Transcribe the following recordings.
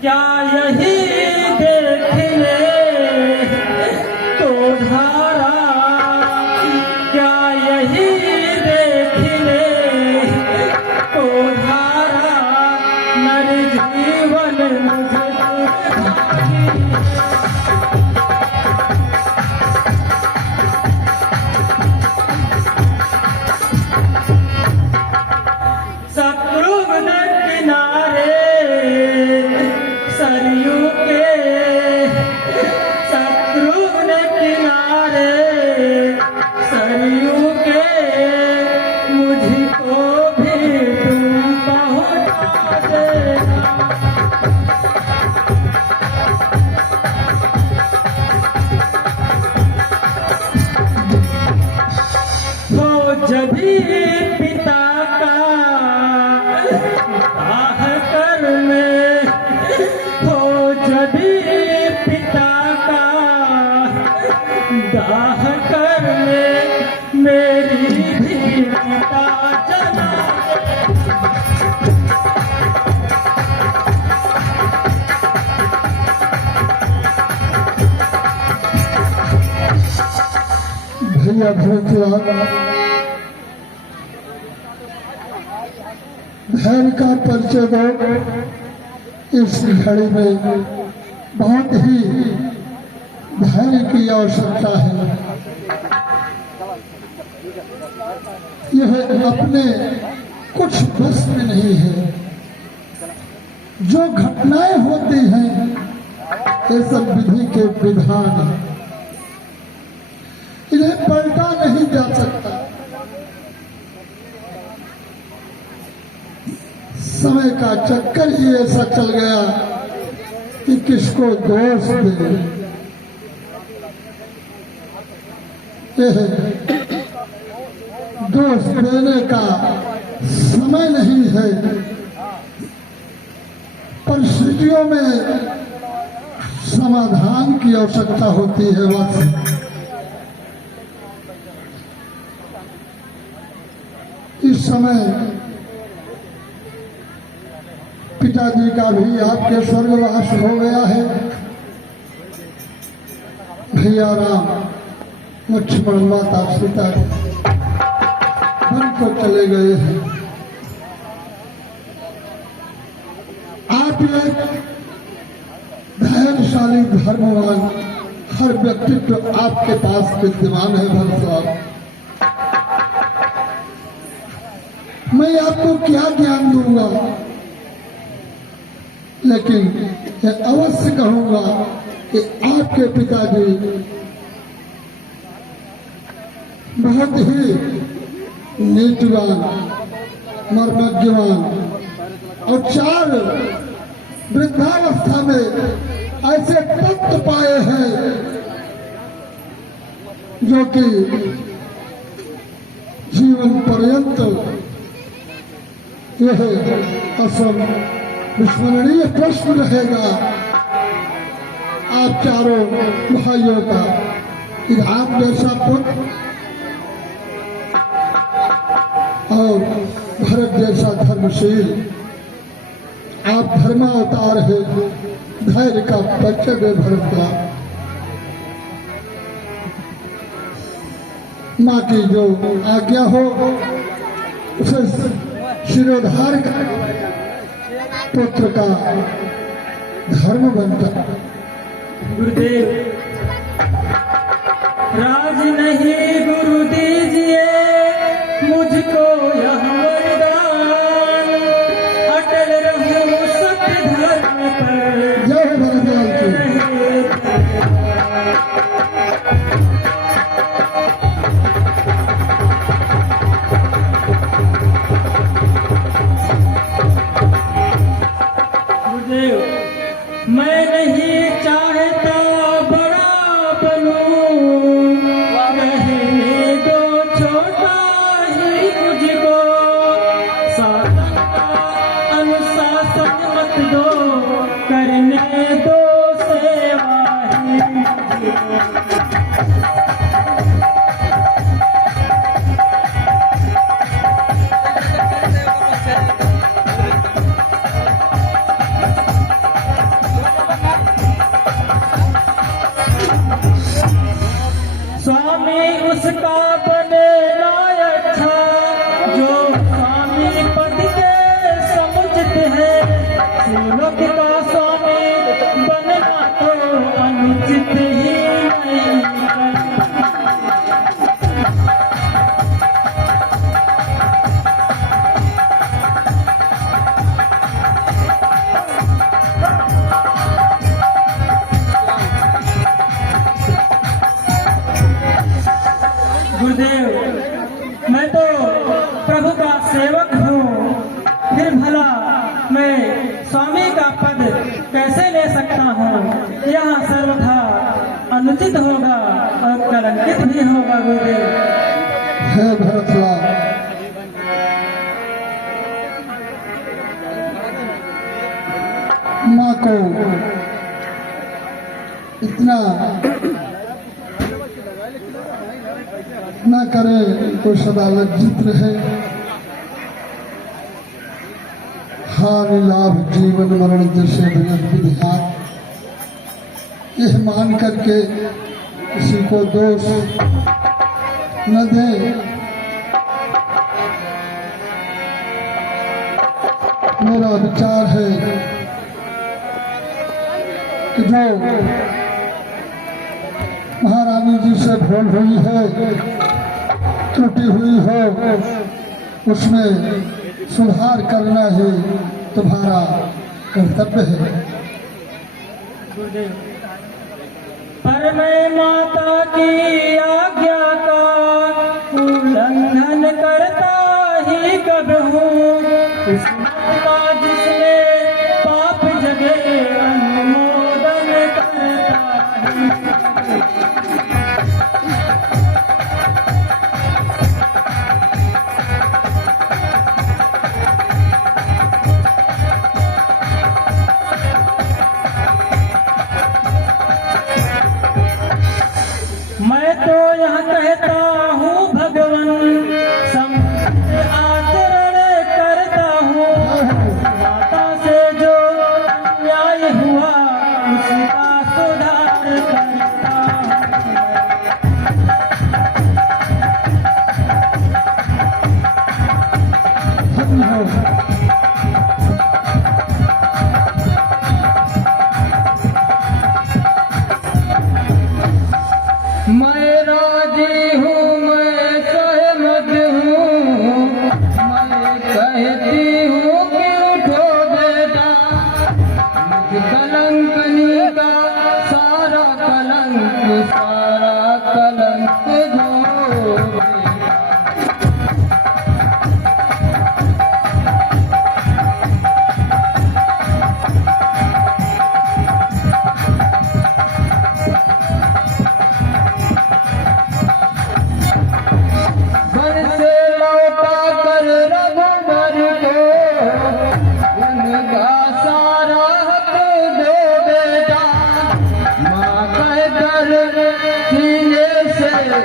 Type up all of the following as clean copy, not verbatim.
क्या यही देखने तो धारा, क्या यही देखने तो धारा, नर जीवन मुझे शत्रुघ्न किनारे सरयू के, शत्रुघ्न किनारे सरयू के, मुझको भी तुम पहुँचा देना। हो जभी पिता का दाह कर में, हो जभी पिता का दाह कर में, मेरी भी पिता जला। भैया धैर्य का परिचय दो। इस घड़ी में बहुत ही धैर्य की आवश्यकता है। यह अपने कुछ बस में नहीं है। जो घटनाएं होती हैं ये सब विधि के विधान हैं, इन्हें पलटा नहीं जा सकता। समय का चक्कर ही ऐसा चल गया कि किसको दोष दे। यह दोष देने का समय नहीं है। परिस्थितियों में समाधान की आवश्यकता होती है। वक्त इस समय पिताजी का भी आपके स्वर्गवास हो गया है। भैया राम लक्ष्मण माता सीता बन को चले गए हैं। आप एक धैर्यशाली धर्मवान हर व्यक्तित्व आपके पास विद्यमान है। भरत साहब, मैं आपको क्या ज्ञान दूंगा, लेकिन यह अवश्य कहूंगा कि आपके पिताजी बहुत ही नीतिवान, मर्मज्ञवान और 4 वृद्धावस्था में ऐसे तत्व पाए हैं जो कि जीवन पर्यंत यह असम विस्मरणीय प्रश्न रहेगा आप चारों भाइयों का कि आप जैसा पुत्र और भरत जैसा धर्मशील, आप धर्मावतार है। धैर्य का परिचय दे भरत का। माँ की जो आज्ञा हो उसे शिरोधार का पुत्र का धर्म बनता। गुरुदेव, राज नहीं गुरु दीजिए मुझको यह वरदान, अटल रहूं सत्य धर्म पर। जय भरतलाल की। गुरुदेव, मैं नहीं चाहता बड़ा बनूं, रहने दो छोटा ही मुझको, साधन का अनुशासन मत दो, करने दो सेवा ही मुझको। लोक का स्वामी बनना तो अनुचित ही नहीं है। गुरुदेव, मैं तो प्रभु का सेवक हूँ, फिर भला मैं स्वामी का पद कैसे ले सकता हूँ? यह सर्वथा अनुचित होगा और कलंकित भी होगा। गुरुदेव, हे भरतलाल, माँ को इतना न करे तो सदा लज्जित रहे। हानि लाभ जीवन मरण जैसे विगत विधान, यह मान करके किसी को दोष न दे। मेरा विचार है कि जो महारानी जी से भूल हुई है, त्रुटि हुई हो, उसमें सुधार करना ही तुम्हारा कर्तव्य है। पर मैं माता की आज्ञा का उल्लंघन करता ही कब हूँ? उस माता जिसने पाप जगे अनुमोदन करता ही। मैं तो यह कहता हूँ भगवान, आचरण करता हूँ। माता से जो अन्याय हुआ उसका सुधार करता हूँ। मैं राजी हूँ, मैं सहमत हूँ, मैं कहती हूँ कि उठो बेटा, मुझ कलंकनी का सारा कलंक धो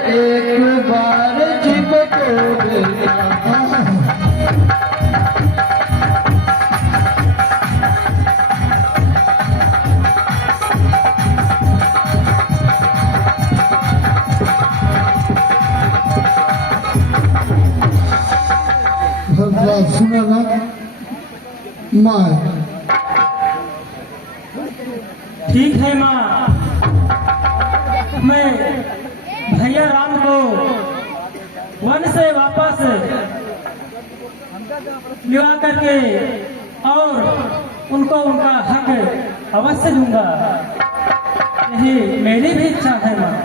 एक बार चिपको बेटा। भरतलाल सुनो ना, माँ। ठीक है माँ, मैं भैया राम को वन से वापस लिवा करके और उनको उनका हक अवश्य दूंगा। यही मेरी भी इच्छा है माँ।